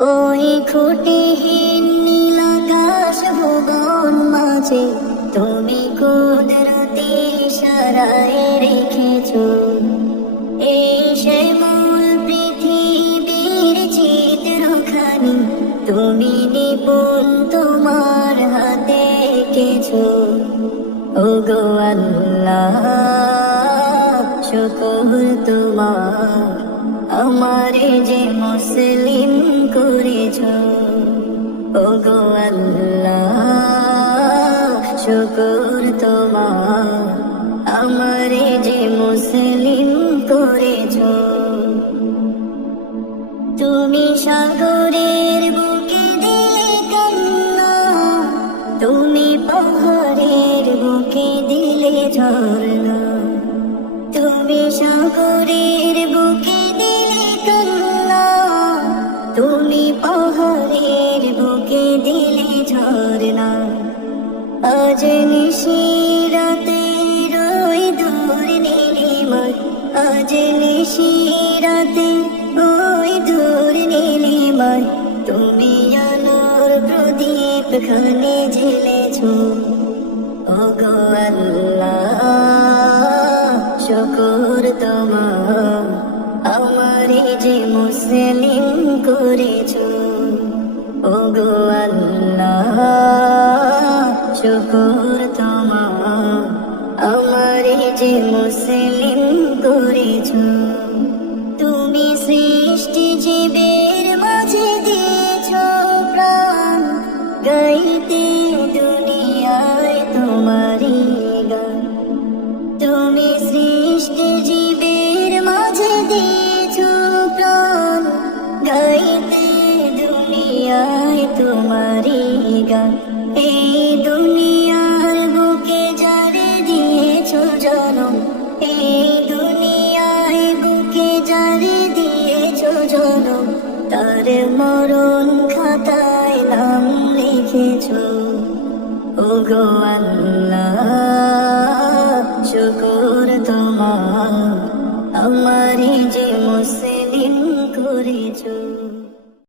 ওই খুঁটিহীন নীল আকাশ ভুবন মাঝে তুমি কুদরতি ইশারায় রেখেছো এই সে মূল পৃথিবীর চিত্রখানি তুমি নিপুণ তোমার হাতে এঁকেছো। ওগো আল্লাহ শুকর তোমার আমারে যে মুসলিম করেছো। ওগো আল্লাহ শুকর তোমার আমারে যে মুসলিম করেছো। তুমি সাগরের বুকে দিলে কান্না, তুমি পাহাড়ের বুকে দিলে ঝর্ণা, তুমি সাগরের বুকে দিলে কান্না, তুমি পাহাড়ের বুকে দিলে ঝর্ণা। আজ নিশিরাতে রই দূর নীলিমায়, আজ নিশিরাতে ওই দূর নীলিমায় তুমি আলোর প্রদীপ খানে জ্বেলেছো। ওগো আল্লাহ শুকর তোমার আমারে যে মুসলিম করেছো। ওগো আল্লাহ শুকর তোমার আমারে যে মুসলিম করেছো। তুমি সৃষ্টি জীবের মাঝে দিয়েছো প্রাণ, গাইতে দুনিয়ায় তোমারই গান। তুমি সৃষ্টি জীবের মাঝে দিয়েছো প্রাণ, গাইতে দুনিয়ায় তোমারই গান। এই দুনিয়ার বুকে যারে দিয়েছো জনম, এই দুনিয়ায় বুকে যারে দিয়েছো জনম, তার মরণ খাতায় নাম লিখেছো। ওগো আল্লাহ